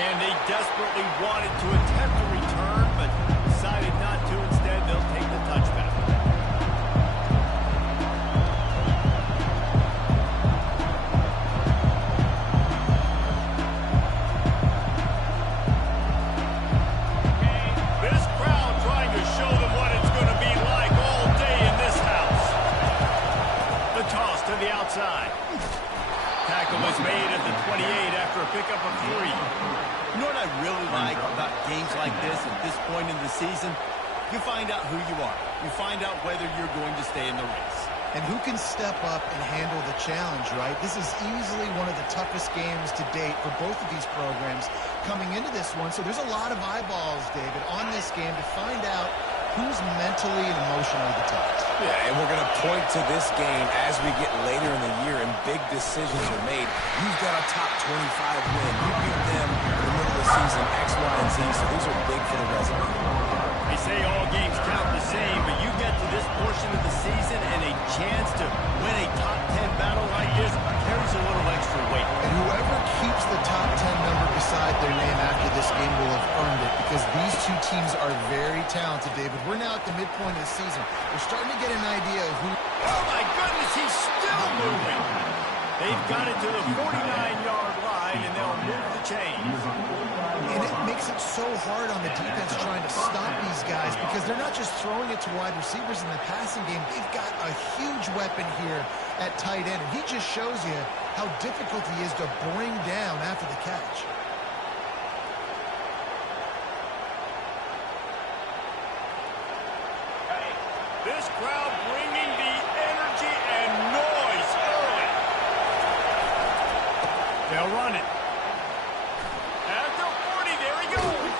And they desperately wanted to attempt a return, but decided not to. Instead, they'll take the touchback. This crowd trying to show them what it's going to be like all day in this house. The toss to the outside. Tackle was made at the 28 after a pickup of 3. You know what I really like about games like this at this point in the season? You find out who you are. You find out whether you're going to stay in the race. And who can step up and handle the challenge, right? This is easily one of the toughest games to date for both of these programs coming into this one. So there's a lot of eyeballs, David, on this game to find out who's mentally and emotionally the toughest. Yeah, and we're going to point to this game as we get later in the year and big decisions are made. You've got a top 25 win. You beat them in the middle of the season, X, Y, and Z, so these are big for the resume. They say all games count the same, but you get to this portion of the season and a chance to win a top 10 battle like this carries a little extra weight. And whoever keeps the top 10 number beside their name after this game will have earned it, because these two teams are very talented, David. We're now at the midpoint of the season. We're starting to get an idea of who... Oh, my goodness, he's still moving. They've got it to the 49-yard line, and they'll move the chains. And it makes it so hard on the defense trying to stop these guys, because they're not just throwing it to wide receivers in the passing game. They've got a huge weapon here at tight end, and he just shows you how difficult he is to bring down after the catch. This crowd bringing the energy and noise early. They'll run it. At the 40, there he goes.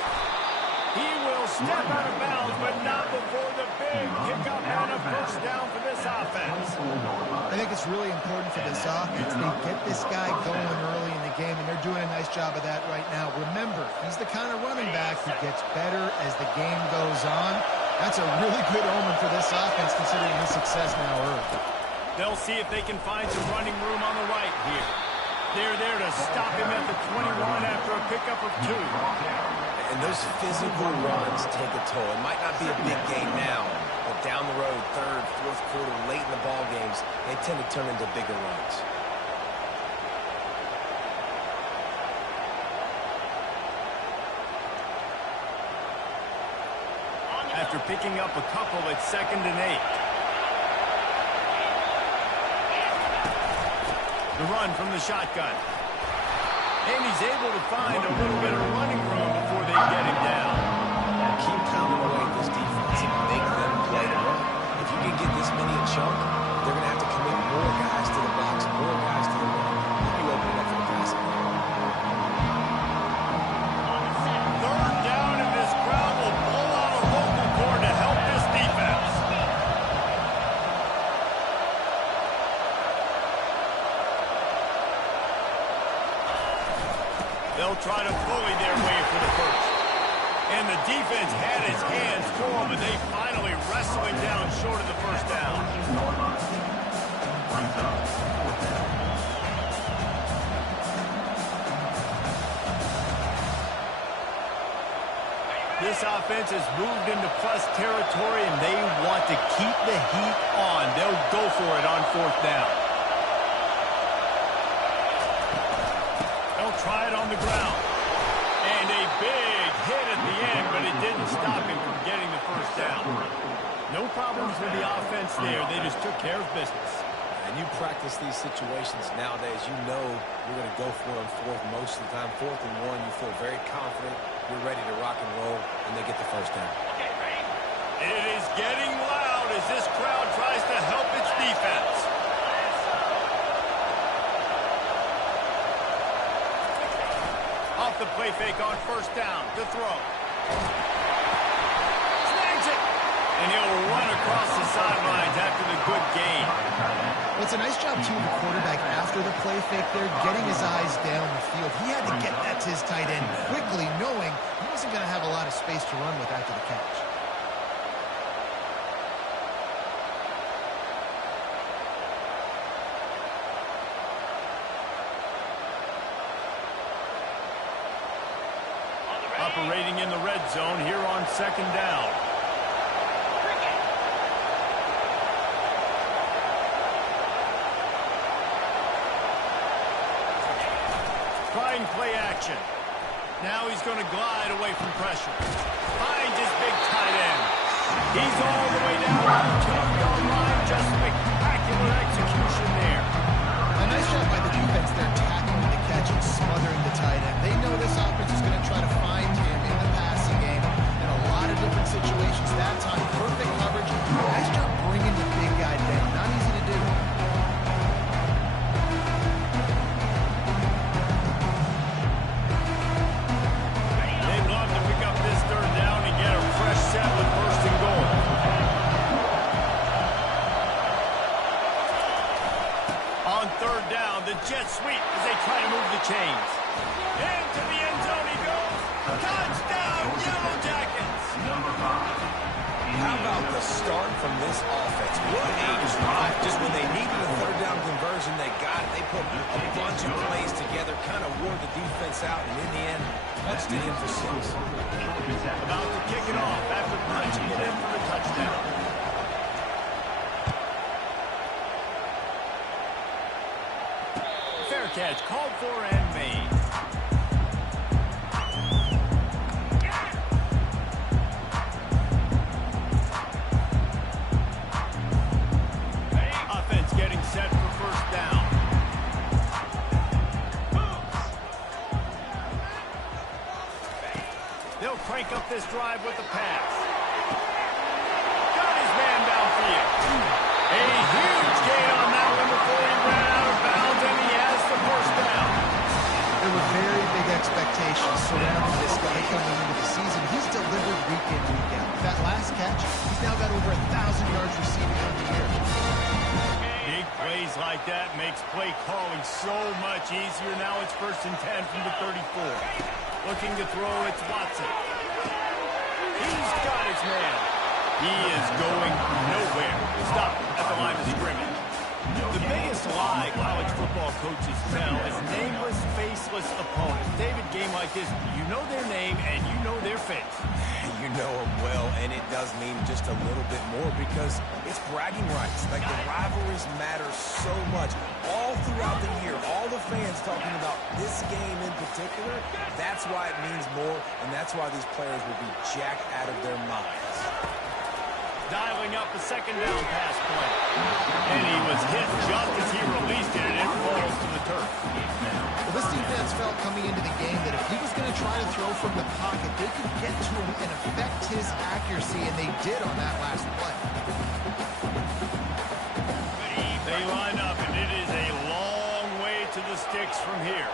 He will step out of bounds, but not before the big pickup and a first down for this offense. I think it's really important for this offense. They get this guy going early in the game, and they're doing a nice job of that right now. Remember, he's the kind of running back who gets better as the game goes on. That's a really good omen for this offense, considering his success now early. They'll see if they can find some running room on the right here. They're there to stop him at the 21 after a pickup of 2. And those physical runs take a toll. It might not be a big game now, but down the road, third, fourth quarter, late in the ball games, they tend to turn into bigger runs. After picking up a couple at 2nd and 8. The run from the shotgun. And he's able to find a little bit of running room before they get him down. Keep pounding away at this defense and make them play the run. If you can get this many a chunk, they're going to have to commit more guys to the box, more guys to the run. You open it up for the passing game. Third down, and this crowd will pull out a vocal cord to help this defense. They'll try to bully their way for the first. And the defense had his hands full, but they finally wrestle him down short of the first down. This offense has moved into plus territory, and they want to keep the heat on. They'll go for it on 4th down. They'll try it on the ground. And a big hit at the end, but it didn't stop him from getting the first down. No problems with the offense there. They just took care of business. And you practice these situations nowadays, you know you're going to go for it on 4th most of the time. 4th and 1, you feel very confident. You're ready to rock and roll, and they get the first down. It is getting loud as this crowd tries to help its defense. Off the play fake on 1st down to throw. Snags it. And he'll run across the sidelines after the good gain. Well, it's a nice job, too, of the quarterback after the play fake there, getting his eyes down the field. He had to get that to his tight end quickly, knowing he wasn't going to have a lot of space to run with after the catch. operating in the red zone here on second down. Trying play action. Now he's going to glide away from pressure. Finds his big tight end. He's all the way down to the 2-yard line. Just spectacular execution there. A nice job by the defense there, tackling the catch and smothering the tight end. They know this offense is going to try to find him in the passing game in a lot of different situations. That time, perfect coverage. Nice job bringing the big guy down. Not easy to do. They'd love to pick up this third down and get a fresh set with first and goal. On third down, the jet sweep as they try to move the chains. Into the end zone he goes. Touchdown, Yellow Jackets. How about the start from this offense? What a drive. Just when they needed a third down conversion, they got it. They put a bunch of plays together, kind of wore the defense out, and in the end, punched it in for 6. About to kick it off after punching it in for the touchdown. Fair catch, called for and made. Offense getting set for first down. They'll crank up this drive with the pass. Got his man downfield. A huge gain on that one before he ran out of bounds, and he has the first down. There were very big expectations surrounding this guy coming into the season. He's delivered week in, week out. That last catch, he's now got over 1,000 yards receiving on the year. Big plays like that makes play calling so much easier. Now it's first and 10 from the 34. Looking to throw, it's Watson. He's got his man. He is going nowhere. Stop at the line of scrimmage. The biggest lie college football coaches tell is nameless, faceless opponents. David, game like this, you know their name and you know their face. You know them well, and it does mean just a little bit more because it's bragging rights. Like, the rivalries matter so much. All throughout the year, all the fans talking about this game in particular, that's why it means more, and that's why these players will be jacked out of their minds. Dialing up the second down pass play. And he was hit just as he released it, and it falls to the turf. Well, this defense felt coming into the game that if he was going to try to throw from the pocket, they could get to him and affect his accuracy, and they did on that last play. They line up, and it is a long way to the sticks from here.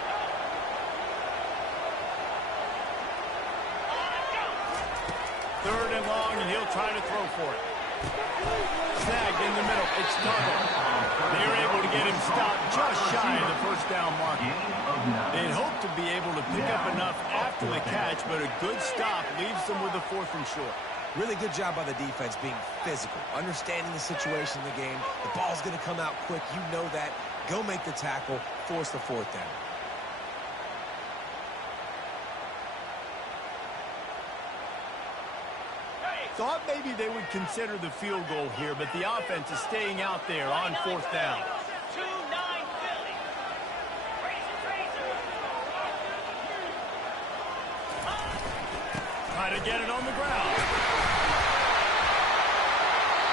Third and long, and he'll try to throw for it. Snagged in the middle. It's Tuttle. They're able to get him stopped just shy of the first down marker. They'd hope to be able to pick up enough after the catch, but a good stop leaves them with a 4th and short. Really good job by the defense being physical, understanding the situation in the game. The ball's going to come out quick. You know that. Go make the tackle, force the 4th down. Thought maybe they would consider the field goal here, but the offense is staying out there on 4th down. Try to get it on the ground.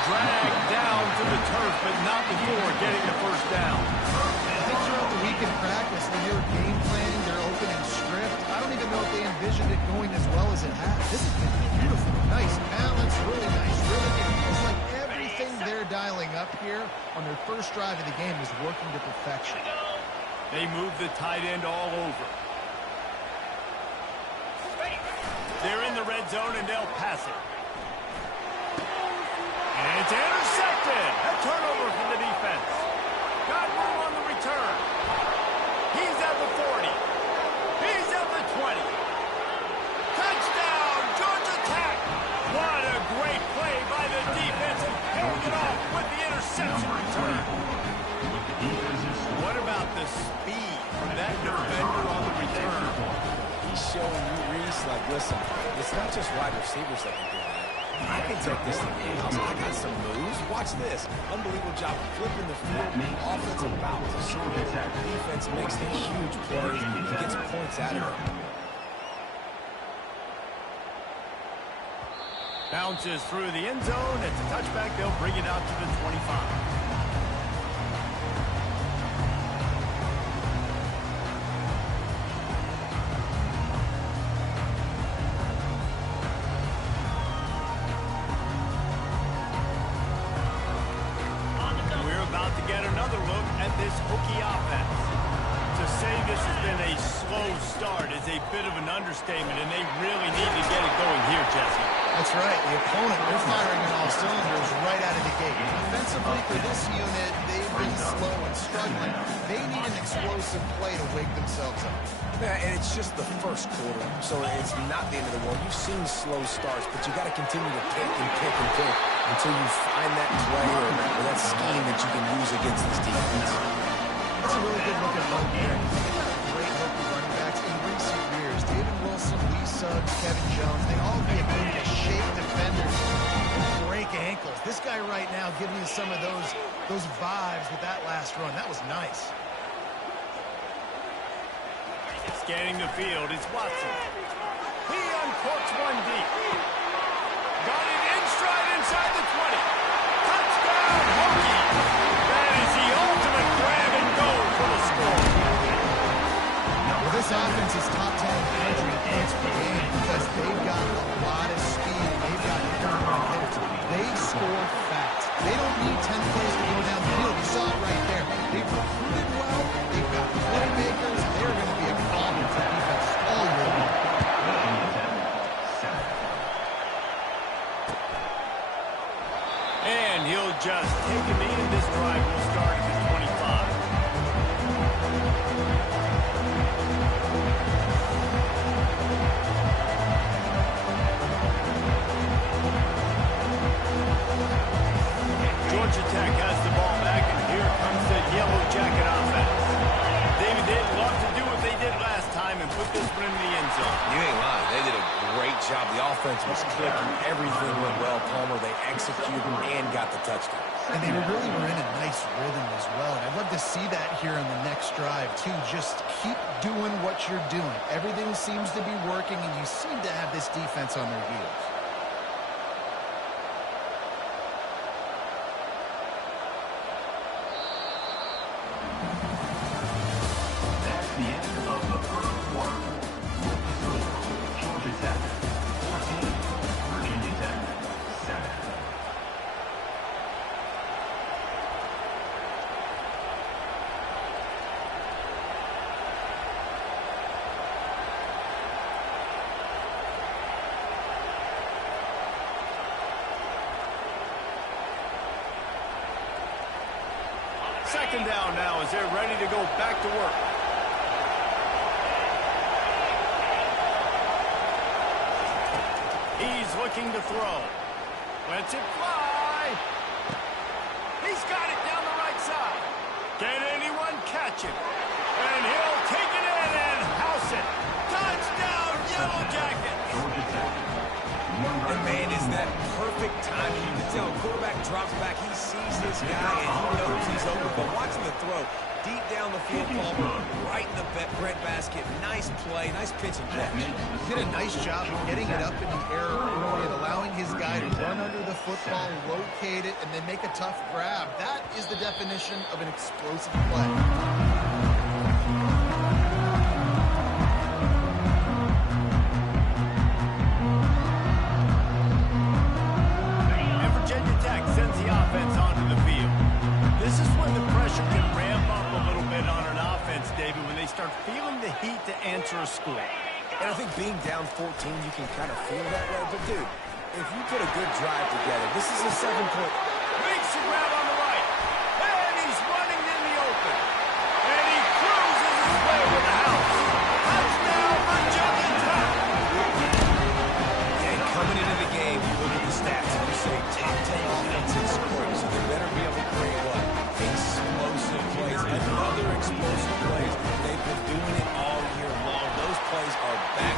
Dragged down to the turf, but not before getting the first down. I think throughout the week in practice, when they were game planning their opening script, I don't even know if they envisioned it going as well as it has. This has been beautiful. Nice balance, really nice. Really, it feels like everything they're dialing up here on their first drive of the game is working to perfection. They move the tight end all over. They're in the red zone, and they'll pass it. And it's intercepted. A turnover for the defense. Got room on the return. He's at the 40. He's at the 20. Touchdown, Georgia Tech. What a great play by the defense, and paired it off with the interception return. What about the speed from that defender on the return? he's showing you, Reese, like, listen, it's not just wide receivers that can do that. I can take this thing in-house. I got some moves. Watch this. Unbelievable job of flipping the field. Offensive foul to score. Defense makes the huge plays and gets points out of it. Bounces through the end zone. It's a touchback. They'll bring it out to the 25. Understatement, and they really need to get it going here, Jesse. That's right. The opponent, they're firing on all cylinders right out of the gate. Offensively, for this unit, they've been slow and struggling. They need an explosive play to wake themselves up. Yeah, and it's just the first quarter, so it's not the end of the world. You've seen slow starts, but you got to continue to kick and kick and kick until you find that play or that scheme that you can use against this defense. That's a really good look at Hope here. They've got a great hope of running backs in recent years. David Wilson, Lee Suggs, Kevin Jones, they all be able to shape defenders, break ankles. This guy right now giving you some of those vibes with that last run. That was nice. Scanning the field, it's Watson. He uncorks one deep. Got it in stride inside the 20. Touchdown, Hokie! That is the ultimate grab and go for the score. Well, this offense is top 10 in the country in points per game because they've got a lot of speed. They've got everyone hitters. They score fast. They don't need 10 plays to go down the field. You saw it right there. They've recruited well. They've got playmakers. They're going to be a problem for defense all year long. And he'll just take a knee, and this drive will start at the 25. Georgia Tech has the ball back, and here comes the Yellow Jacket offense. David, they'd love to do what they did last time and put this one in the end zone. You ain't lying. They did a great job. The offense was clicking. Everything went well. Palmer, they executed and got the touchdown. And they really were in a nice rhythm as well. And I'd love to see that here on the next drive, too. Just keep doing what you're doing. Everything seems to be working, and you seem to have this defense on their heels. Second down now as they're ready to go back to work. He's looking to throw. Lets it fly. He's got it down the right side. Can anyone catch it? And he'll take it in and house it. Touchdown, Yellow Jackets. And, man, is that perfect timing. You can tell quarterback drops back. He sees this guy, and he knows he's open. But watching the throw, deep down the field, Palmer, right in the bread basket. Nice play, nice pitch and catch. He did a nice job of getting it up in the air early and allowing his guy to run under the football, locate it, and then make a tough grab. That is the definition of an explosive play. Start feeling the heat to answer a score. And I think being down 14, you can kind of feel that way. But, dude, if you put a good drive together, this is a 7-point. Makes a grab on the right. And he's running in the open. And he cruises his way to the house. Touchdown, Virginia Tech. And coming into the game, you look at the stats and you say top 10 offensive scoring. So they better be able to create what? Explosive plays. Another explosive plays. They've been doing it all year long. Those plays are back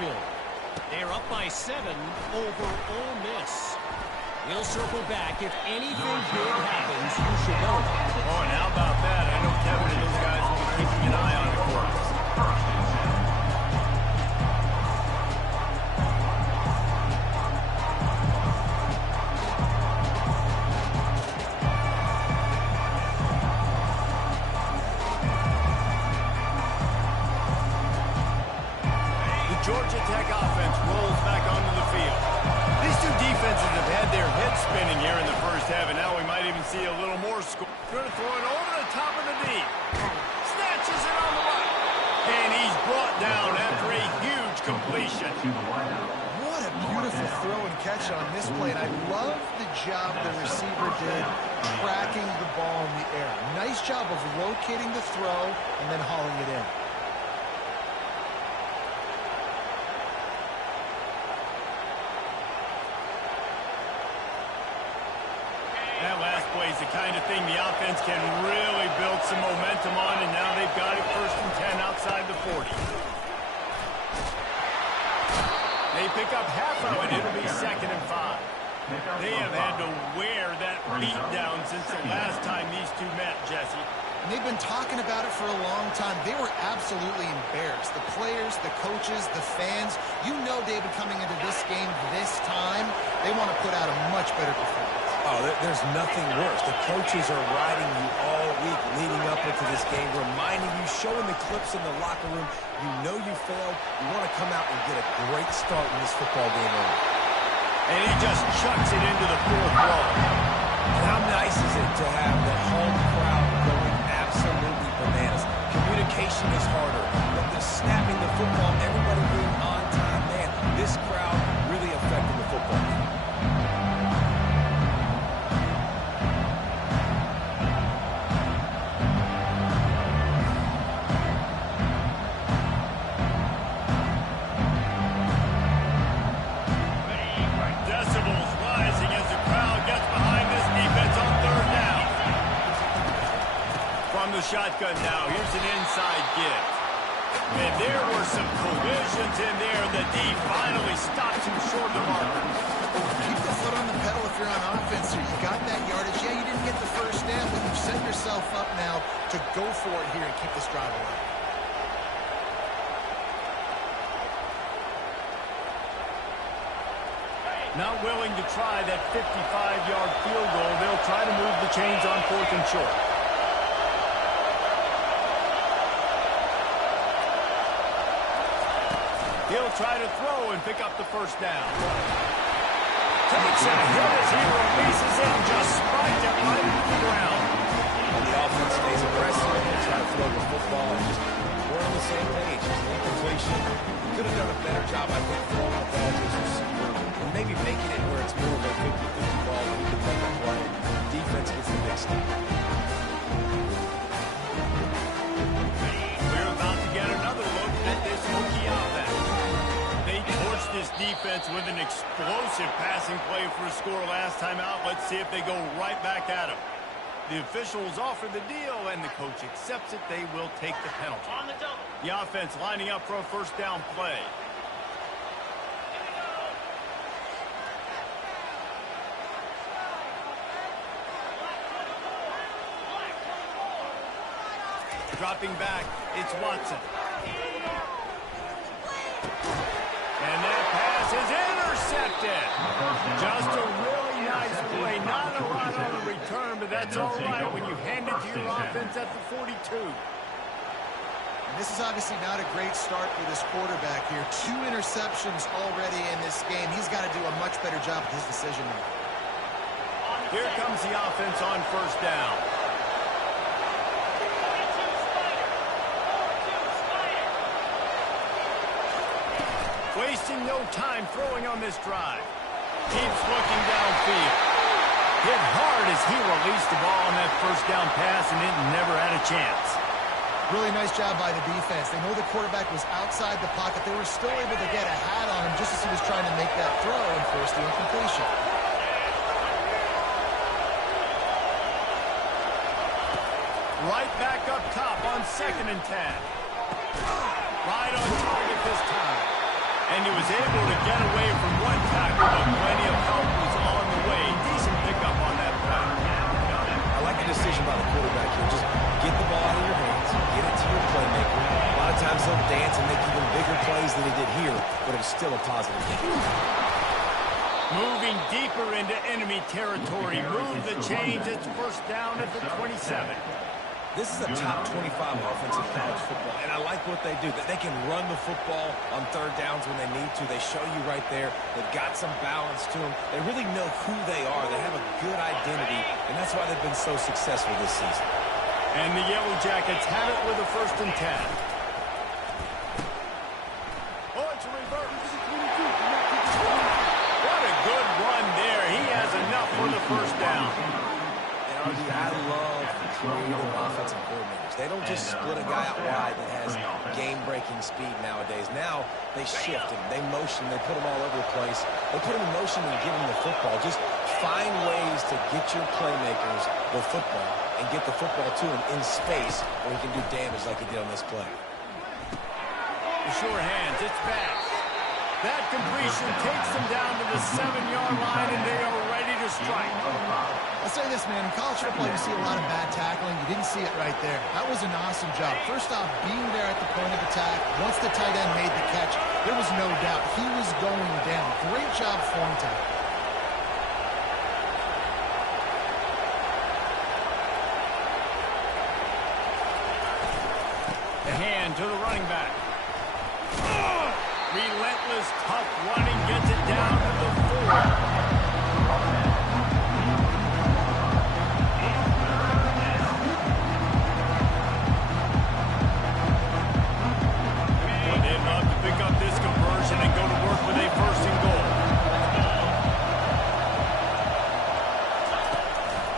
Nashville. They're up by 7 over Ole Miss. We'll circle back. If anything big happens, you should know. Oh, and how about that? I know Kevin and those guys will be keeping an eye on the court. Georgia Tech offense rolls back onto the field. These two defenses have had their heads spinning here in the first half, and now we might even see a little more score. Going to throw it over the top of the knee. Snatches it on the right. And he's brought down after a huge completion. What a beautiful throw and catch on this play, and I love the job the receiver did tracking the ball in the air. Nice job of locating the throw and then hauling it in. That last play is the kind of thing the offense can really build some momentum on, and now they've got it 1st and 10 outside the 40. They pick up half of it. It'll be 2nd and 5. They have had to wear that beat down since the last time these two met, Jesse. And they've been talking about it for a long time. They were absolutely embarrassed. The players, the coaches, the fans. You know, David, coming into this game this time, they want to put out a much better performance. Oh, there's nothing worse. The coaches are riding you all week leading up into this game, reminding you, showing the clips in the locker room. You know you failed. You want to come out and get a great start in this football game over. And he just chucks it into the 4th wall. And how nice is it to have the home crowd going absolutely bananas? Communication is harder, but the snapping the football, everybody being on time, man, this crowd really affected the football game. Decibels rising as the crowd gets behind this defense on 3rd down. From the shotgun now, here's an inside give. And there were some collisions in there. The D finally stops him short of the marker. Keep the foot on the pedal if you're on offense here. You got that yardage. Yeah, you didn't get the 1st down, but you've set yourself up now to go for it here and keep this drive alive. Not willing to try that 55-yard field goal. They'll try to move the chains on 4th and short. He'll try to throw and pick up the 1st down. Takes a hit as he releases it and just spiked it right into the ground. And the offense stays aggressive and try to throw the football. And just we're on the same page. It's an incompletion. Could have done a better job, I think, throwing the ball to his receiver. And maybe making it where it's more of a 50-50 ball when you can make the play. Defense gets the big stop. We're about to get another look at this Hokie offense. They torched this defense with an explosive passing play for a score last time out. Let's see if they go right back at him. The officials offer the deal, and the coach accepts it. They will take the penalty. On the double. The offense lining up for a 1st down play. Dropping back, it's Watson. And that pass is intercepted. Just a really nice play. Not a lot on the return, but that's all right when you hand it to your offense at the 42. And this is obviously not a great start for this quarterback here. 2 interceptions already in this game. He's got to do a much better job with his decision making. Here comes the offense on 1st down. Wasting no time throwing on this drive. Keeps looking downfield. Hit hard as he released the ball on that 1st down pass, and it never had a chance. Really nice job by the defense. They know the quarterback was outside the pocket. They were still able to get a hat on him just as he was trying to make that throw and force the incompletion. Right back up top on 2nd and 10. Right on target this time. And he was able to get away from one tackle, but plenty of help was on the way. Decent pickup on that play. I like the decision by the quarterback here. Just get the ball out of your hands, get it to your playmaker. A lot of times they'll dance and make even bigger plays than he did here, but it was still a positive game. Moving deeper into enemy territory. Move the chains. It's first down at the 27. This is a top 25 offense in college football, and I like what they do. That they can run the football on third downs when they need to. They show you right there. They've got some balance to them. They really know who they are. They have a good identity, and that's why they've been so successful this season. And the Yellow Jackets have it with a 1st and 10. Oh, it's a reverse. What a good run there. He has enough for the 1st down. And RD, I love creative offensive coordinators. They don't just split a guy out wide that has game-breaking speed nowadays. Now they shift him, they motion, they put him all over the place. They put him in motion and give him the football. Just find ways to get your playmakers the football and get the football to him in space where he can do damage like he did on this play. The sure hands, it's fast. That completion takes them down to the 7-yard line, and they are ready to strike. I'll say this, man. In college football, you see a lot of bad tackling. You didn't see it right there. That was an awesome job. First off, being there at the point of attack. Once the tight end made the catch, there was no doubt he was going down. Great job form tackle. The hand to the running back. Relentless, tough running gets it down to the 4. They'd love to pick up this conversion and go to work with a 1st and goal.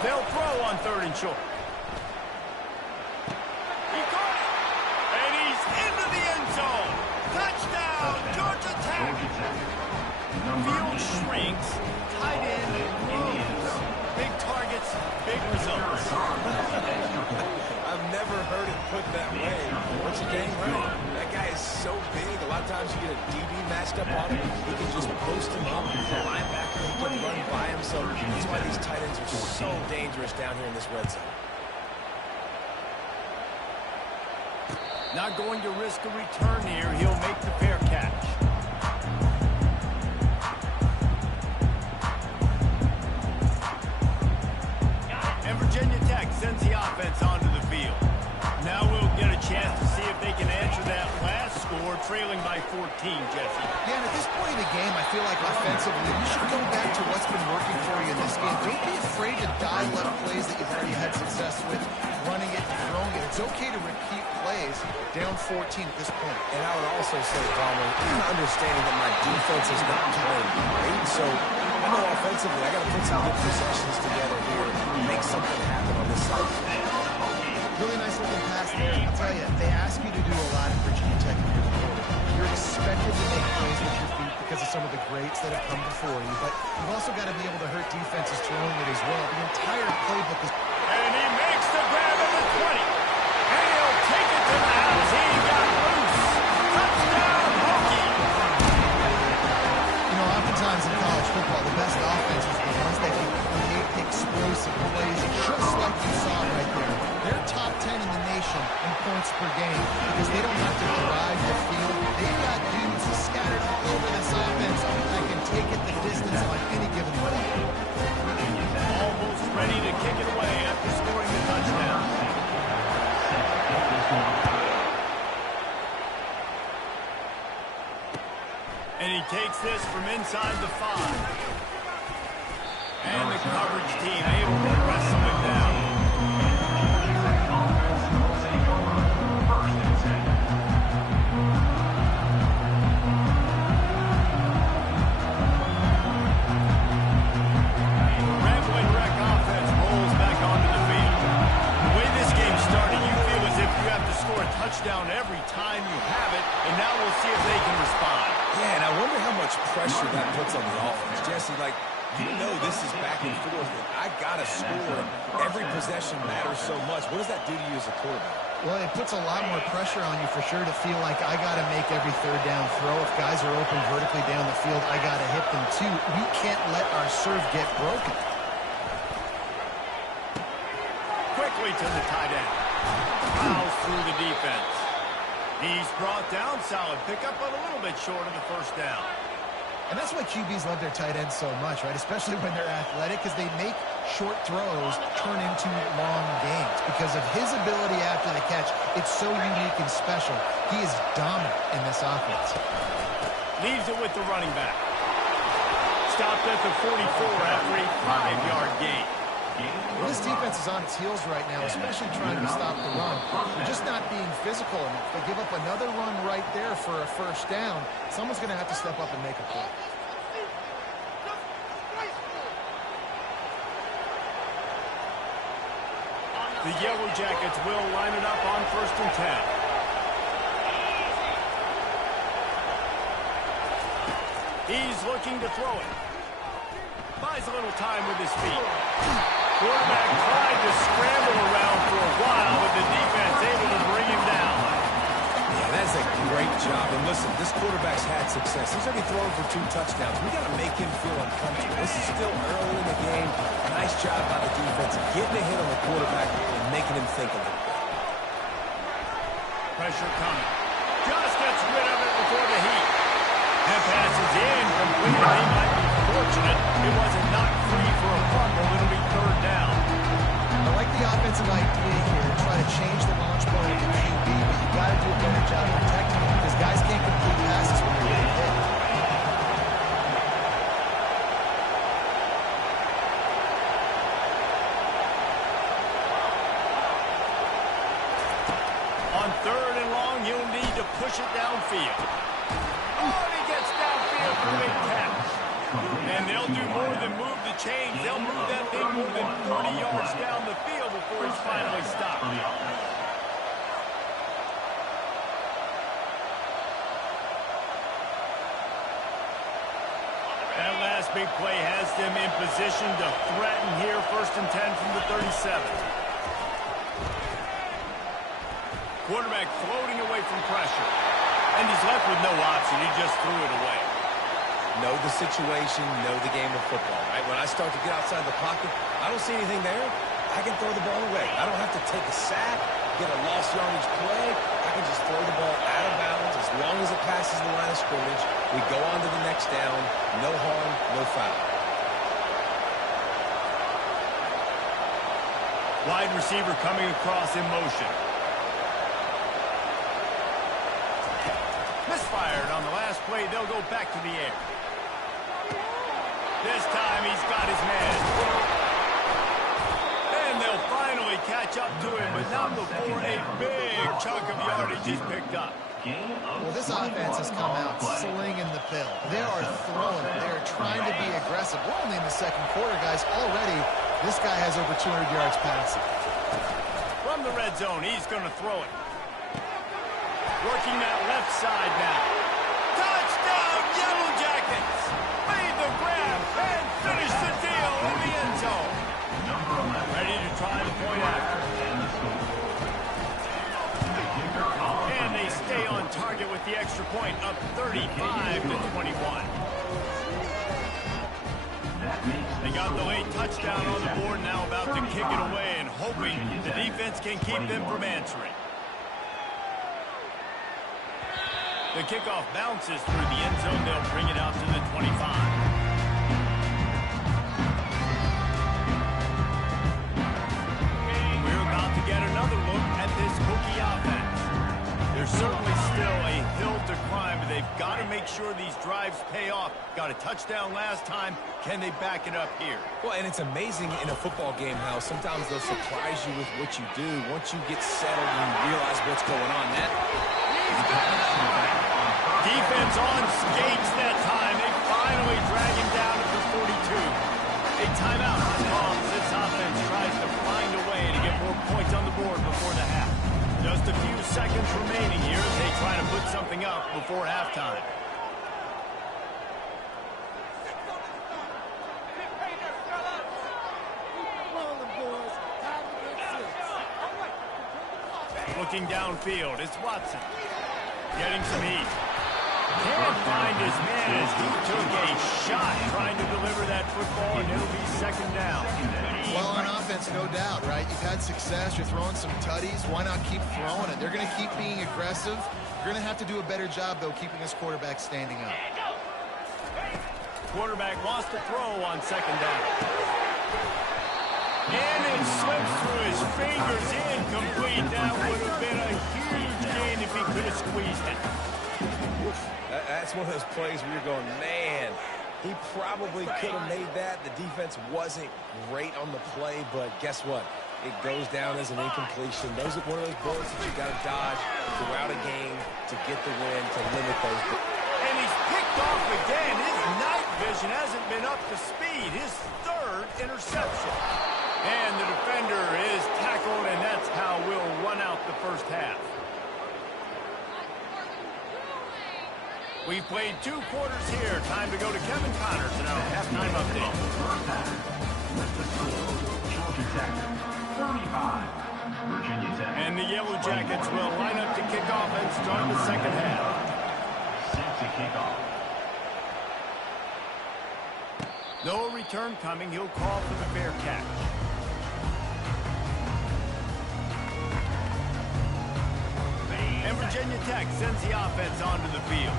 They'll throw on 3rd and short. He caught it, and he's into the end zone. Touchdown, Georgia Tech. Field shrinks, tight end grows. Big targets, big results. I've never heard it put that way. What's your game running? That guy is so big. A lot of times you get a DB matched up on him. He can just post him up. A linebacker, he can run by him. So that's why these tight ends are so dangerous down here in this red zone. Not going to risk a return here. He'll make the fair catch. And Virginia Tech sends the offense onto the field. Now we'll get a chance to see if they can answer that last score, trailing by 14, Jesse. Yeah, and at this point in the game, I feel like offensively, you should go back to what's been working for you in this game. Don't be afraid to dial up plays that you've already had success with, running it and throwing it. It's okay to repeat plays down 14 at this point. And I would also say, Palmer, understanding that my defense is not playing great, so I know offensively I got to put some good possessions together here and make something happen on this side. Really nice looking pass there. I'll tell you, they ask you to do a lot in Virginia Tech if you're the quarterback. You're expected to make plays with your feet because of some of the greats that have come before you, but you've also got to be able to hurt defenses throwing it as well. The entire playbook is... And he makes the grab at the 20. And he'll take it to the house. He got loose. Touchdown, Hokie. You know, oftentimes in college football, the best offenses are the ones that can create explosive plays, just like you saw right there. They're top 10 in the nation in points per game because they don't have to drive the field. They've got dudes scattered all over this offense that can take it the distance on any given play. Almost ready to kick it away after scoring the touchdown. And he takes this from inside the 5. And the coverage team able to wrestle him down. Touchdown every time you have it, and now we'll see if they can respond. Yeah, and I wonder how much pressure that puts on the offense. Jesse, like, you know this is back and forth. I got to score. Every possession matters so much. What does that do to you as a quarterback? Well, it puts a lot more pressure on you for sure to feel like I got to make every third down throw. If guys are open vertically down the field, I got to hit them too. We can't let our serve get broken. Quickly to the tight end. Fouls through the defense. He's brought down. Solid pickup, but a little bit short of the first down. And that's why QBs love their tight ends so much, right? Especially when they're athletic, because they make short throws turn into long gains. Because of his ability after the catch, it's so unique and special. He is dominant in this offense. Leaves it with the running back. Stopped at the 44 after a 5-yard gain. Well, this defense is on its heels right now, especially trying to stop the run. They're just not being physical enough. They give up another run right there for a first down. Someone's going to have to step up and make a play. The Yellow Jackets will line it up on 1st and 10. He's looking to throw it. Buys a little time with his feet. Quarterback tried to scramble around for a while, but the defense able to bring him down. Yeah, that's a great job. And listen, this quarterback's had success. He's already thrown for 2 touchdowns. We got to make him feel uncomfortable. This is still early in the game. Nice job by the defense getting a hit on the quarterback and making him think a little bit. Pressure coming. Just gets rid of it before the heat. And passes in completely. He might be fortunate it wasn't knocked free for a fumble. It'll be 3rd down. I like the offensive idea here to try to change the launch point of the QB, but you got to do a better job protecting him because guys can't complete passes when they're getting hit. On 3rd and long, he'll need to push it downfield. Oh, and he gets downfield for a big catch. And they'll do more than move the chains. They'll move that thing more than 30 yards down the field before he's finally stopped. That last big play has them in position to threaten here. 1st and 10 from the 37. Quarterback floating away from pressure. And he's left with no option. He just threw it away. Know the situation, know the game of football, right? When I start to get outside the pocket, I don't see anything there. I can throw the ball away. I don't have to take a sack, get a lost yardage play. I can just throw the ball out of bounds. As long as it passes the line of scrimmage, we go on to the next down. No harm, no foul. Wide receiver coming across in motion. Misfired on the last play. They'll go back to the air. This time he's got his man. And they'll finally catch up to him, but not before a big chunk of yardage is picked up. Well, this offense has come out slinging the pill. They are throwing. They are trying to be aggressive. We're only in the 2nd quarter, guys. Already, this guy has over 200 yards passing. From the red zone, he's going to throw it. Working that left side now. Touchdown, Yellow Jackets! Made the grab and finished the deal in the end zone. Ready to try the point after. And they stay on target with the extra point, up 35-21. They got the late touchdown on the board, now about to kick it away and hoping the defense can keep them from answering. The kickoff bounces through the end zone. They'll bring it out to the 25. We're about to get another look at this Hokie offense. There's certainly still a hill to climb, but they've got to make sure these drives pay off. Got a touchdown last time. Can they back it up here? Well, and it's amazing in a football game how sometimes they'll surprise you with what you do. Once you get settled and you realize what's going on, defense on skates that time. They finally drag him down at the 42. A timeout comes. This offense tries to find a way to get more points on the board before the half. Just a few seconds remaining here as they try to put something up before halftime. Looking downfield, it's Watson. Getting some heat. Can't find his man as he took a shot trying to deliver that football, and it'll be second down. Well, on offense, no doubt, right? You've had success. You're throwing some tutties. Why not keep throwing it? They're going to keep being aggressive. You're going to have to do a better job, though, keeping this quarterback standing up. Quarterback wants to throw on second down. And it slips through his fingers, incomplete. That would have been a huge gain if he could have squeezed it. That's one of those plays where you're going, man, he probably could have made that. The defense wasn't great on the play, but guess what? It goes down as an incompletion. Those are one of those bullets that you got to dodge throughout a game to get the win, to limit those. And he's picked off again. His night vision hasn't been up to speed. His third interception. And the defender is tackled, and that's how we'll run out the first half. We've played 2 quarters here. Time to go to Kevin Connors in our halftime update. And the Yellow Jackets will line up to kick off and start the second half. Set to kick off. No return coming. He'll call for the fair catch. And Virginia Tech sends the offense onto the field.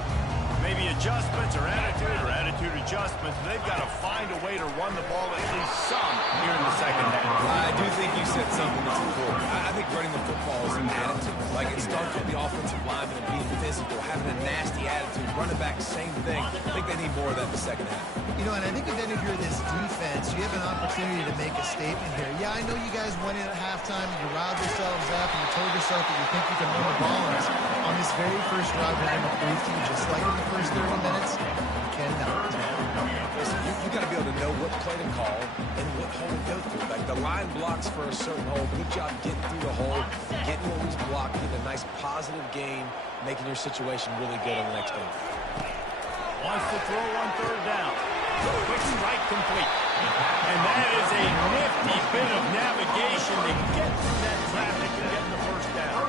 Maybe adjustments or attitude adjustments. They've got to find a way to run the ball at least some here in the second half. I do think you said something that's important. I think running the football is an attitude. Like, it starts with the offensive lineman and being physical, having a nasty attitude. Running back, same thing. I think they need more of that in the second half. You know, and I think if any of you are this defense, you have an opportunity to make a statement here. Yeah, I know you guys went in at halftime, you riled yourselves up, and you told yourself that you think you can run the ball on us. On this very first drive, we're going to prove to you, just like in the first 30 minutes, you cannot. Listen, you got to be able to know what play to call and what hole to go through. Like, the line blocks for a certain hole. Good job getting through the hole, getting what was blocked, getting a nice positive gain, making your situation really good on the next game. Wants to throw on third down. Quick strike complete. And that is a nifty bit of navigation to get through that traffic and get the first down.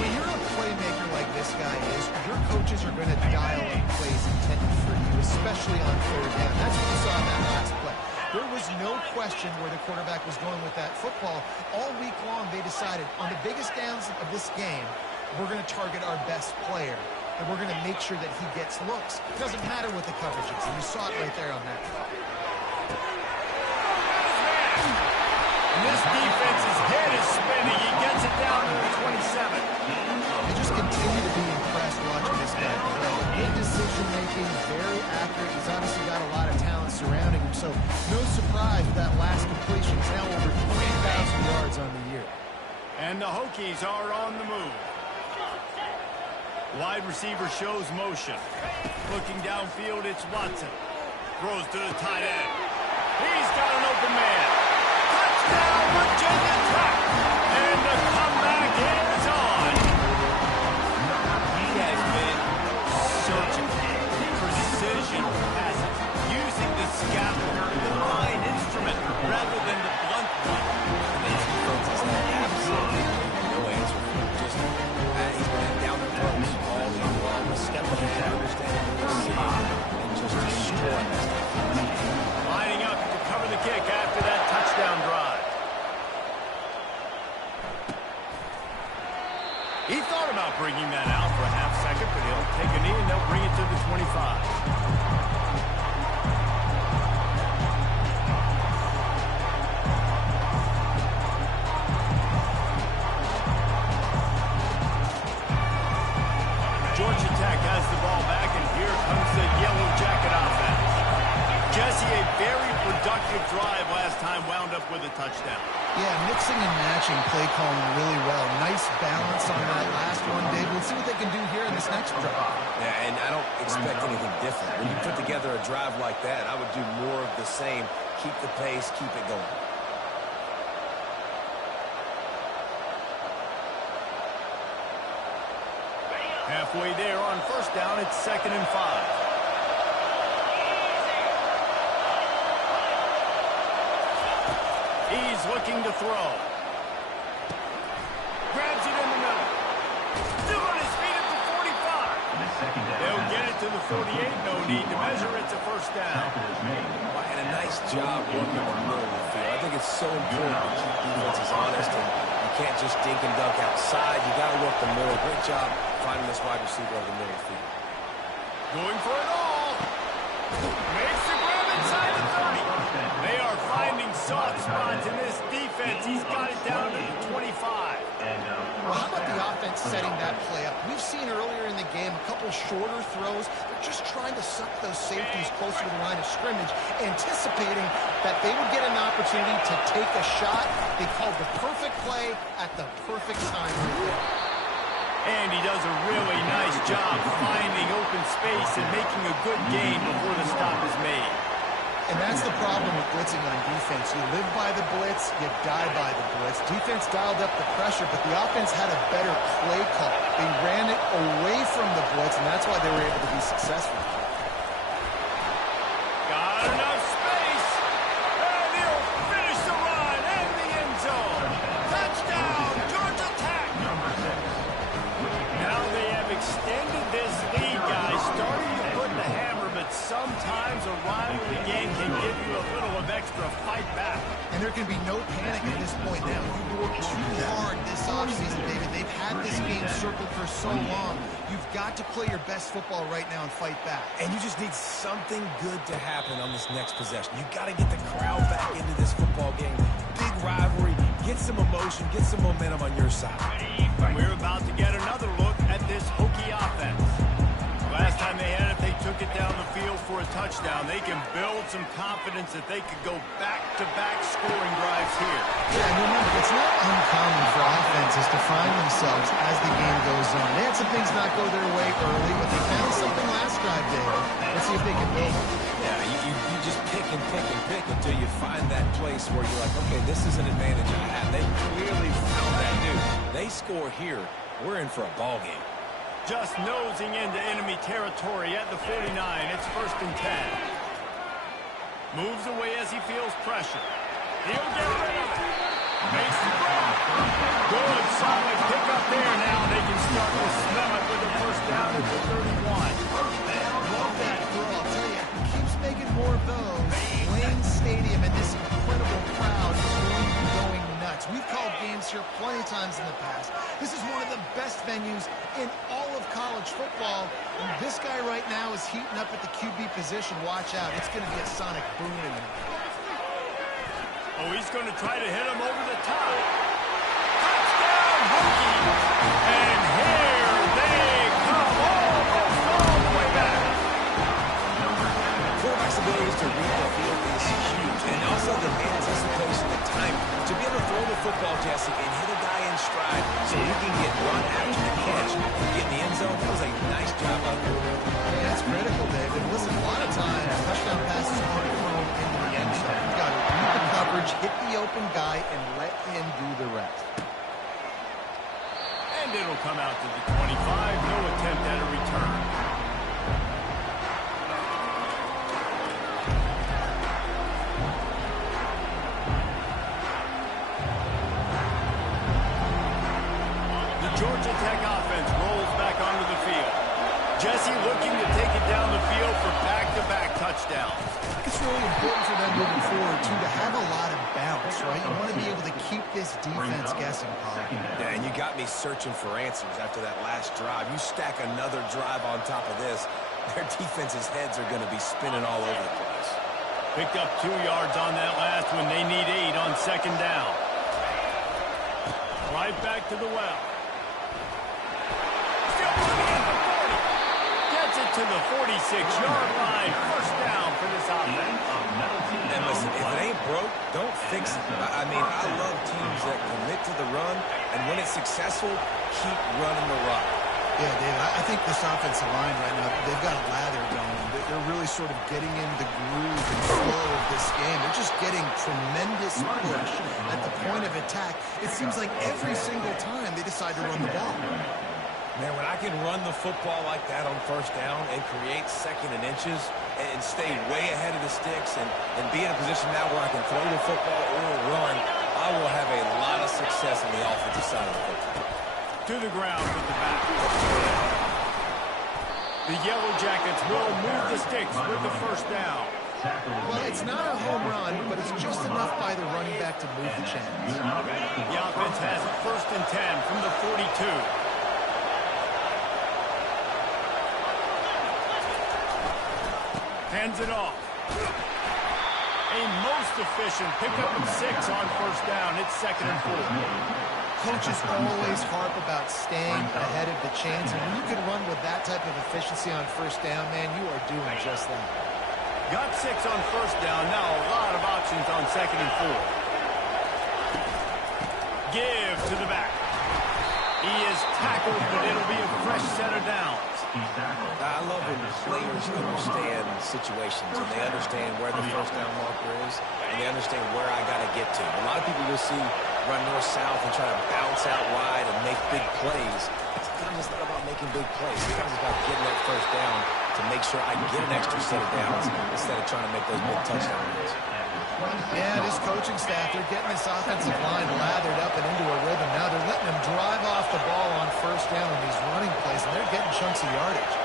When you're a playmaker like this guy is, your coaches are going to dial up plays intended for you, especially on third down. That's what you saw in that last play. There was no question where the quarterback was going with that football. All week long, they decided on the biggest downs of this game, we're going to target our best player. And we're going to make sure that he gets looks. It doesn't matter what the coverage is. And you saw it right there on that play. And this defense's head is spinning. He gets it down to the 27. They just continue to be impressed watching this guy play. Good decision-making, very accurate. He's obviously got a lot of talent surrounding him. So no surprise with that last completion. He's now over 3,000 yards on the year. And the Hokies are on the move. Wide receiver shows motion. Looking downfield, it's Watson. Throws to the tight end. He's got an open man. Touchdown, Virginia Tech. And the comeback is on. He has been searching. Precision passes. Using the scapular, the fine instrument, rather than the blunt one. And the defense has had absolutely no answer for him. Just, he's been down their throats all year long. Step ahead, understanding what he's seeing, and just destroying this defense. Lining up to cover the kick after that touchdown drive. He thought about bringing that out for a half second, but he'll take a knee and they'll bring it to the 25. Georgia Tech has the ball back, and here comes the Yellow Jacket offense. Jesse, a very productive drive last time, wound up with a touchdown. Yeah, mixing and matching play calling really well. Nice balance on that last one, Dave. We'll see what they can do here in this next drive. Yeah, and I don't expect anything different. When you put together a drive like that, I would do more of the same. Keep the pace, keep it going. Halfway there on first down, it's 2nd and 5. He's looking to throw. Grabs it in the the 48. No need to measure. It's a first down. And a nice job working in the middle of the field. I think it's so important to keep defenses honest, and you can't just dink and dunk outside. You got to work the middle. Great job finding this wide receiver over the middle of the field. Going for it all. Makes the grab inside the 30. They are finding soft spots in this defense. He's got it down to the 25. Well, how about the offense setting that play up? We've seen earlier in the game a couple shorter throws. They're just trying to suck those safeties closer to the line of scrimmage, anticipating that they would get an opportunity to take a shot. They called the perfect play at the perfect time right there. And he does a really nice job finding open space and making a good gain before the stop is made. And that's the problem with blitzing on defense. You live by the blitz, you die by the blitz. Defense dialed up the pressure, but the offense had a better play call. They ran it away from the blitz, and that's why they were able to be successful. Got enough space, and he'll finish the run in the end zone. Touchdown, Georgia Tech. Now they have extended this lead, guys, starting to put the hammer, but sometimes a rivalry game can give you a little of extra fight back. And there can be no panic at this point now. You worked too hard this offseason, David. They've had this game circled for so long. You've got to play your best football right now and fight back. And you just need something good to happen on this next possession. You got to get the crowd back into this football game. Big rivalry. Get some emotion. Get some momentum on your side. We're about to get another look at this Hokie offense. Last time they had it, they took it down the field for a touchdown. They can build some confidence that they could go back-to-back scoring drives here. Yeah, and remember, it's not uncommon for offenses to find themselves as the game goes on. They had some things not go their way early, but they found something last drive, David. Let's see if they can build it. Yeah, you just pick and pick and pick until you find that place where you're like, okay, this is an advantage I have. They clearly found that dude. They score here. We're in for a ball game. Just nosing into enemy territory at the 49. It's 1st and 10. Moves away as he feels pressure. He'll get rid of it. Makes the throw. Good, solid pickup there. Now they can start to smell it with a first down at the 31. Love that throw. I'll tell you, he keeps making more of those. Lane Stadium and this incredible crowd is going to be going nuts. We've called games here plenty of times in the past. This is one of the best venues in all of college football. And this guy right now is heating up at the QB position. Watch out. It's going to be a sonic boom in here. Oh, he's going to try to hit him over the top. Touchdown, Hokies! And here they come almost all the way back. Quarterback's abilities to read the field is huge, and also the anticipation, the time to be able to throw the football, Jesse, and hit a guy in stride so he can get run after the catch and get in the end zone. That was a nice job out there. Yeah, that's critical, David. Listen, a lot of times, touchdown passes aren't thrown into the end zone. You've got to read the coverage, hit the open guy, and let him do the rest. And it'll come out to the 25. No attempt at a return. Georgia Tech offense rolls back onto the field. Jesse looking to take it down the field for back-to-back touchdowns. It's really important for them moving forward, too, to have a lot of bounce, right? You want to be able to keep this defense guessing, Paul. Yeah, and you got me searching for answers after that last drive. You stack another drive on top of this, their defense's heads are going to be spinning all over the place. Picked up 2 yards on that last one. They need 8 on 2nd down. Right back to the well. To the 46-yard line. First down for this offense. And listen, if it ain't broke, don't fix it. I mean, I love teams that commit to the run, and when it's successful, keep running the rock. Yeah, David, I think this offensive line right now, they've got a lather going. They're really sort of getting in the groove and flow of this game. They're just getting tremendous push at the point of attack. It seems like every single time they decide to run the ball. Man, when I can run the football like that on first down and create 2nd and inches and stay way ahead of the sticks and be in a position now where I can throw the football or run, I will have a lot of success on the offensive side of the football. To the ground with the back. The Yellow Jackets will move the sticks with the first down. Well, it's not a home run, but it's just enough by the running back to move the chains. The offense has first and 10 from the 42. Hands it off. A most efficient pickup of 6 on first down. It's second and 4. Coaches always harp about staying ahead of the chains, and when you can run with that type of efficiency on first down, man, you are doing just that. Got 6 on first down. Now a lot of options on second and 4. Give to the back. He is tackled, but it'll be a fresh set of downs. I love when players understand situations and they understand where the first down marker is and they understand where I got to get to. A lot of people you'll see run north-south and try to bounce out wide and make big plays. Sometimes it's not about making big plays. Sometimes it's about getting that first down to make sure I get an extra set of downs instead of trying to make those big touchdown runs. Yeah, this coaching staff, they're getting this offensive line lathered up and into a rhythm. Now they're letting them drive off the ball on first down on these running plays, and they're getting chunks of yardage.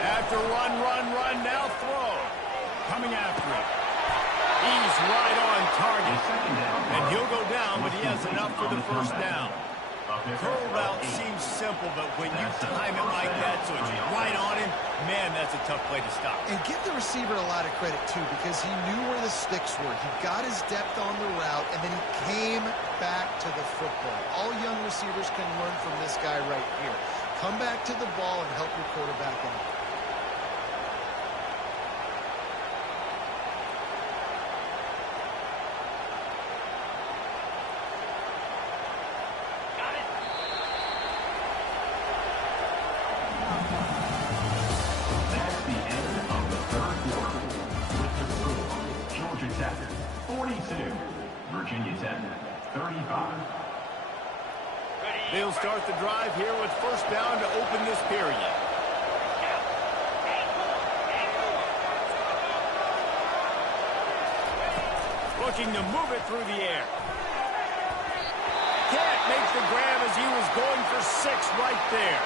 After run, now throw. Coming after him. He's right on target. And he'll go down, but he has enough for the first down. Curl route seems simple, but when you time it like that so it's right on him, man, that's a tough play to stop. And give the receiver a lot of credit, too, because he knew where the sticks were. He got his depth on the route, and then he came back to the football. All young receivers can learn from this guy right here. Come back to the ball and help your quarterback out. They'll start the drive here with first down to open this period. Looking to move it through the air. Can't make the grab as he was going for 6 right there.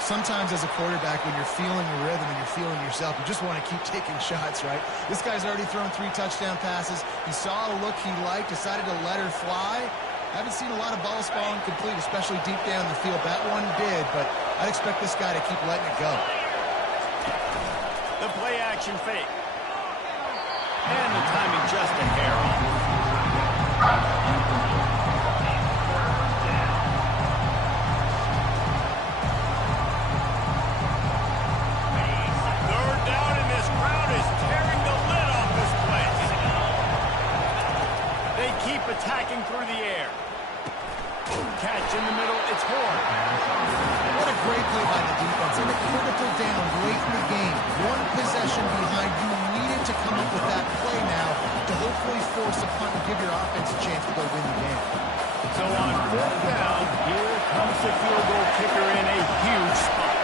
Sometimes as a quarterback, when you're feeling the rhythm and you're feeling yourself, you just want to keep taking shots, right? This guy's already thrown 3 touchdown passes. He saw a look he liked, decided to let her fly. Haven't seen a lot of balls falling complete, especially deep down the field. That one did, but I'd expect this guy to keep letting it go. The play action fake. And the timing just a hair off. Third down, and this crowd is tearing the lid off this place. They keep attacking through the air. Catch in the middle, it's Horn. What a great play by the defense. And a critical down late in the game. One possession behind. You needed to come up with that play now to hopefully force a punt and give your offense a chance to go win the game. So on fourth down, here comes the field goal kicker in a huge spot.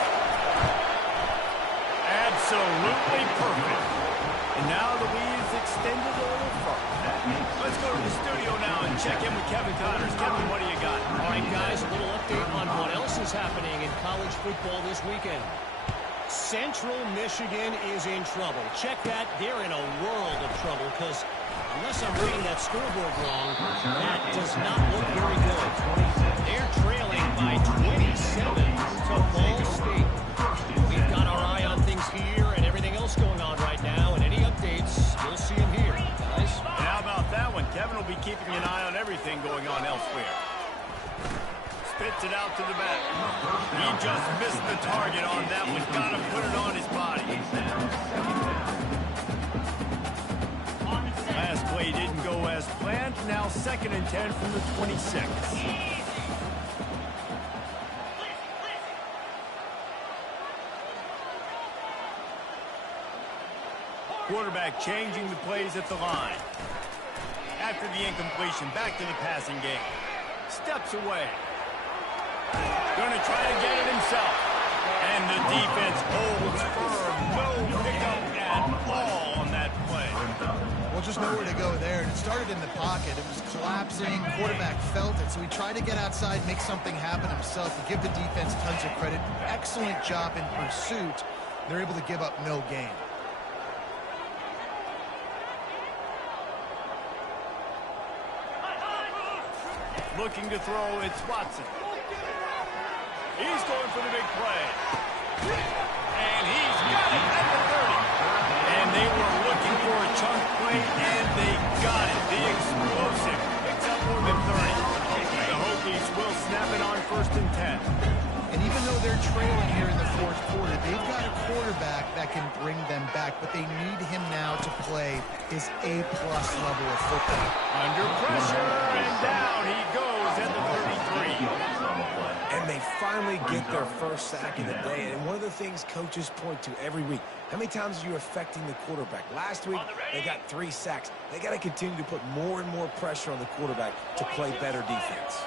Absolutely perfect. And now the lead's extended a little further. Let's go to the studio now and check in with Kevin Connors. Kevin, what do you got? All right, guys, a little update on what else is happening in college football this weekend. Central Michigan is in trouble. Check that. They're in a world of trouble because unless I'm reading that scoreboard wrong, that does not look very good. They're trailing by 27 to Ball State. We've got our eye on things here and everything else going on right now, and any updates, you'll see them here, guys. And how about that one? Kevin will be keeping an eye on everything going on elsewhere. Spits it out to the back. He just missed the target on that one. Got to put it on his body. Last play didn't go as planned. Now 2nd and 10 from the 26. Quarterback changing the plays at the line. After the incompletion, back to the passing game. Steps away. Going to try to get it himself. And the defense holds firm. No pickup at all on that play. Well, just nowhere to go there. And it started in the pocket. It was collapsing. Quarterback felt it, so he tried to get outside, make something happen himself, and give the defense tons of credit. Excellent job in pursuit. They're able to give up no gain. Looking to throw, it's Watson. He's going for the big play. And he's got it at the 30. And they were looking for a chunk play, and they got it. The explosive picks up more than 30. The Hokies will snap it on 1st and 10. And even though they're trailing here in the 4th quarter, they've got a quarterback that can bring them back, but they need him now to play his A-plus level of football. Under pressure, and down he goes at the 33. And they finally get their first sack of the day. And one of the things coaches point to every week, how many times are you affecting the quarterback? Last week, they got 3 sacks. They got to continue to put more and more pressure on the quarterback to play better defense.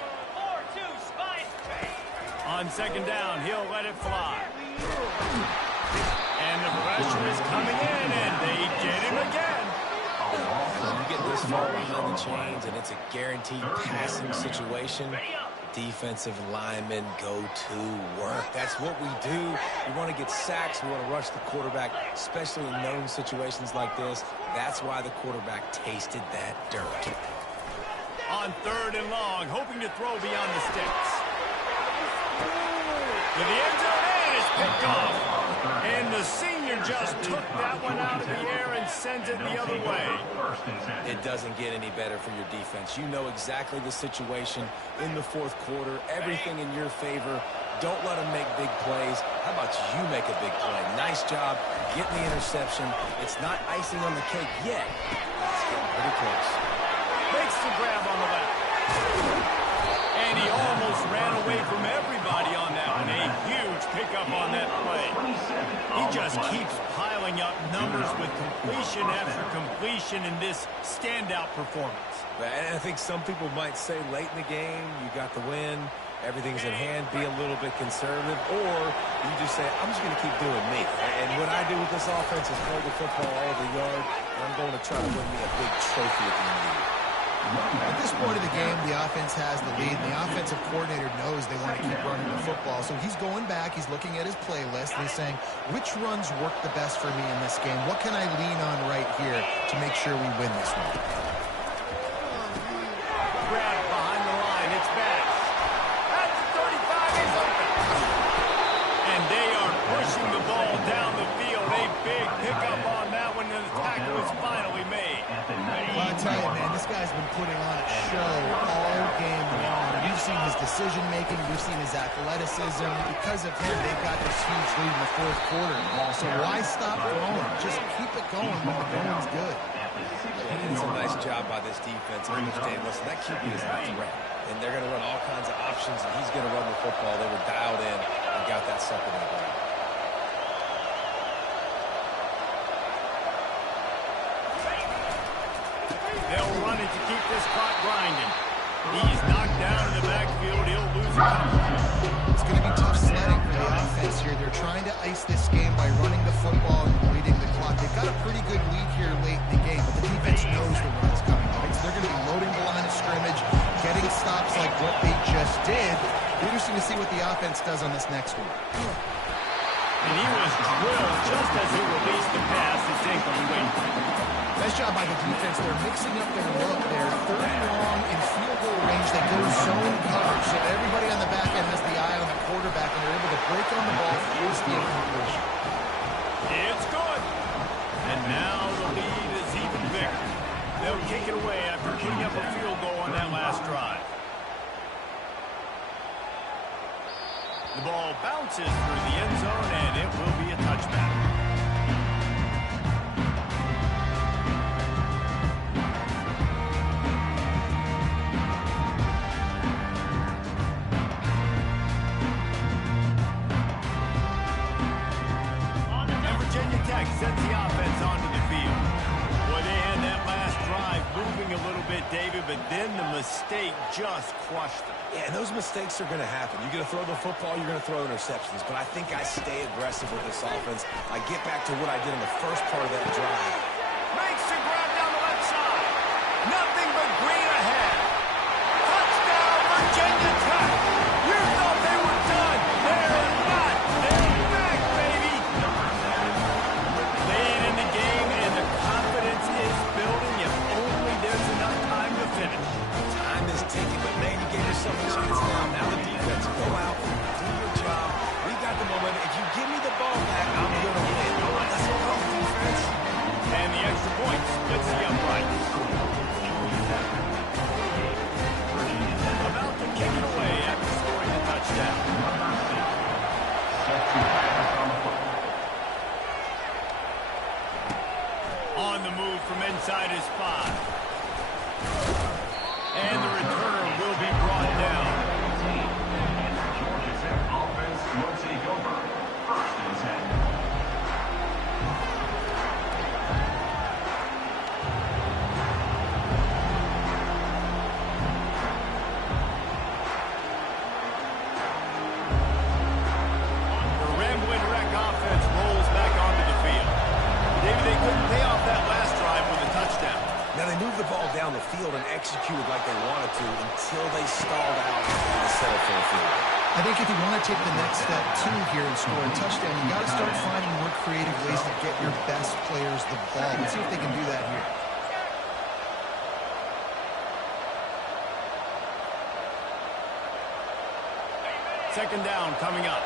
On 2nd down, he'll let it fly. And the pressure is coming in, and they get him again. When you get this far behind the chains and it's a guaranteed passing situation, defensive linemen go to work. That's what we do. We want to get sacks. We want to rush the quarterback, especially in known situations like this. That's why the quarterback tasted that dirt. On 3rd and long, hoping to throw beyond the sticks. To the end zone, and it's picked off. And the senior just took that one out of the air and sends it the other way. It doesn't get any better for your defense. You know exactly the situation in the 4th quarter. Everything in your favor. Don't let them make big plays. How about you make a big play? Nice job getting the interception. It's not icing on the cake yet. It's getting pretty close. Makes the grab on the left. And he almost ran away from everybody on that one. A huge pickup on that play. He just keeps piling up numbers with completion after completion in this standout performance. And I think some people might say late in the game, you got the win, everything's in hand, be a little bit conservative, or you just say, I'm just going to keep doing me. And what I do with this offense is throw the football all over the yard, and I'm going to try to win me a big trophy at the end of the year. At this point of the game, the offense has the lead. The offensive coordinator knows they want to keep running the football. So he's going back. He's looking at his playlist, and he's saying, which runs work the best for me in this game? What can I lean on right here to make sure we win this one? Grab behind the line. It's back. At the 35, he's open. And they are pushing the ball down the field. A big pickup on that one, and the tackle is finally made. Well, I'll tell you, man, this guy's been putting on a show all game long. You've seen his decision-making. You've seen his athleticism. Because of him, they've got this huge lead in the 4th quarter. So why stop throwing? Just keep it going when the going's good. It's a nice job by this defense. Understand, listen, that QB is a threat. And they're going to run all kinds of options, and he's going to run the football. They were dialed in and got that sucker in the ground. They'll run it to keep this clock grinding. He's knocked down in the backfield. He'll lose a couple. It's going to be tough sledding for the offense here. They're trying to ice this game by running the football and bleeding the clock. They've got a pretty good lead here late in the game, but the defense knows the run's coming, right? So they're going to be loading the line of scrimmage, getting stops like what they just did. Interesting to see what the offense does on this next one. And he was drilled just as he released the pass. It's incomplete. Nice job by the defense. They're mixing up their look there. 3rd and long in field goal range. They go zone coverage. So everybody on the back end has the eye on the quarterback, and they're able to break on the ball, force the incompletion. It's good. And now the lead is even bigger. They'll kick it away after kicking up a field goal on that last drive. The ball bounces through the end zone, and it will be a touchback. And Virginia Tech sends the offense onto the field. Boy, they had that last drive moving a little bit, David, but then the mistake just crushed them. Yeah, and those mistakes are going to happen. You're going to throw the football, you're going to throw interceptions. But I think I stay aggressive with this offense. I get back to what I did in the first part of that drive. Makes the grab down the left side. on the move from inside his 5. And the returner will be brought down. Offense will take over. 1st and 10. Down the field and executed like they wanted to until they stalled out and settled for a field. I think if you want to take the next step, too, here and score a touchdown, you got to start finding more creative ways to get your best players the ball. Let's see if they can do that here. Second down coming up.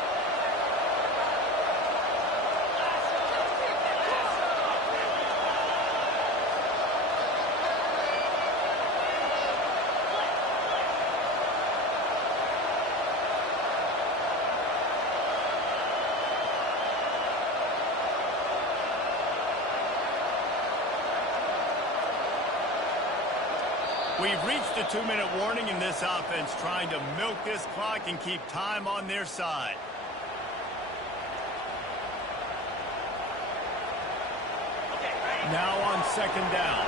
We've reached a 2-minute warning in this offense, trying to milk this clock and keep time on their side. Now on second down.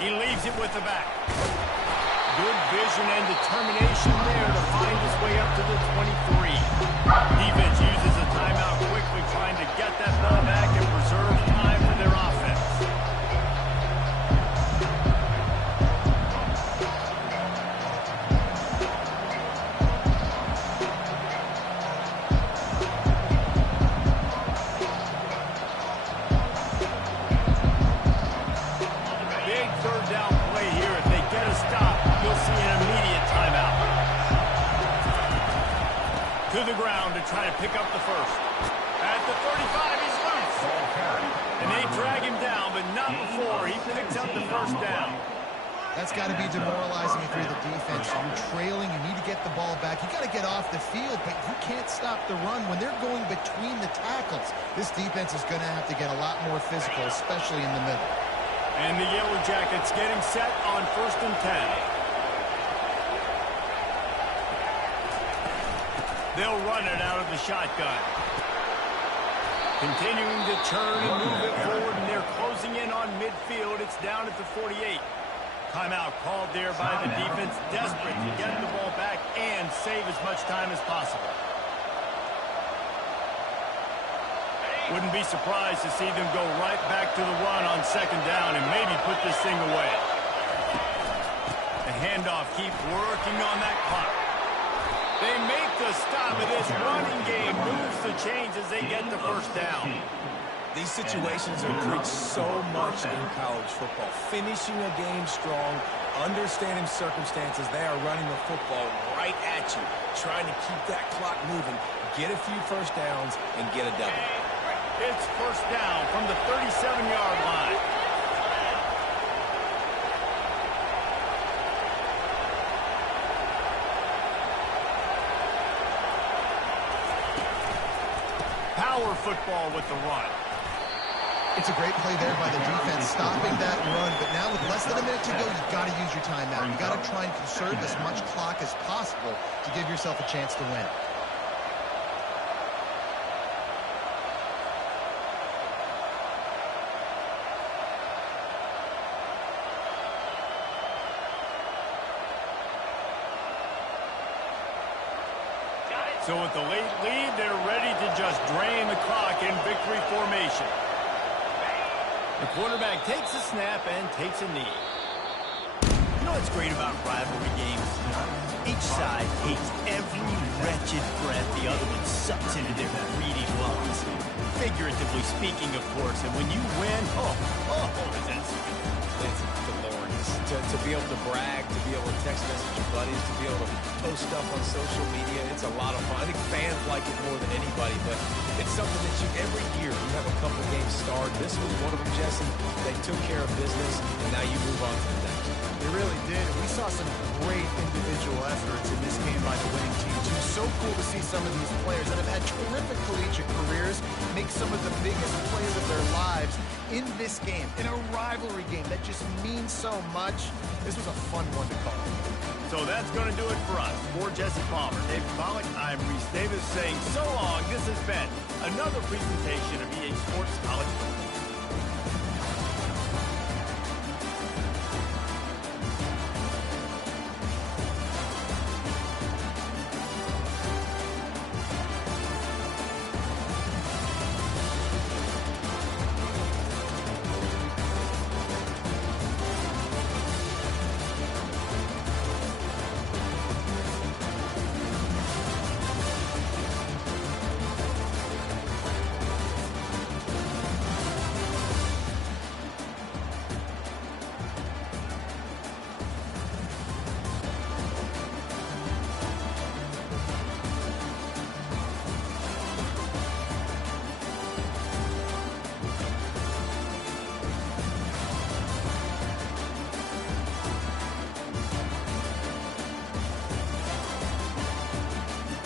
He leaves it with the back. Good vision and determination there to find his way up to the 23. Defense uses a timeout quickly, trying to get that ball back and preserve time for their offense. Big third down play here. If they get a stop, you'll see an immediate timeout. To the ground to try to pick up the first. At the 35, he's loose. And they drag him down, but not before he picks up the first down. That's got to be demoralizing if you're the defense. You're trailing. You need to get the ball back. You got to get off the field, but you can't stop the run. When they're going between the tackles, this defense is going to have to get a lot more physical, especially in the middle. And the Yellow Jackets getting set on 1st and 10. They'll run it out of the shotgun. Continuing to turn and move it forward, and they're closing in on midfield. It's down at the 48. Timeout called there by the defense, desperate to get the ball back and save as much time as possible. Wouldn't be surprised to see them go right back to the run on second down and maybe put this thing away. The handoff keeps working on that clock. They make the stop, and this running game moves the chains as they get the first down. These situations are preached so much in college football. Finishing a game strong, understanding circumstances. They are running the football right at you, trying to keep that clock moving, get a few first downs, and get a W. It's first down from the 37-yard line. Power football with the run. It's a great play there by the defense, stopping that run. But now with less than a minute to go, you've got to use your timeout. You've got to try and conserve as much clock as possible to give yourself a chance to win. So with the late lead, they're ready to just drain the clock in victory formation. The quarterback takes a snap and takes a knee. You know what's great about rivalry games? Each side hates every wretched breath the other one sucks into their greedy lungs. Figuratively speaking, of course. And when you win, is that sweet? It's glorious. To be able to brag, to be able to text message your buddies, to be able to post stuff on social media, it's a lot of fun. I think fans like it more than anybody, but it's something that every year you have a couple games start. This was one of them, Jesse. They took care of business, and now you move on to the next. They really did. We saw some great individual efforts in this game by the winning team, too. So cool to see some of these players that have had terrific collegiate careers make some of the biggest plays of their lives in this game, in a rivalry game that just means so much. This was a fun one to call. So that's going to do it for us. For Jesse Palmer, Dave Pollack, I'm Reese Davis saying so long. This has been another presentation of EA Sports College Football.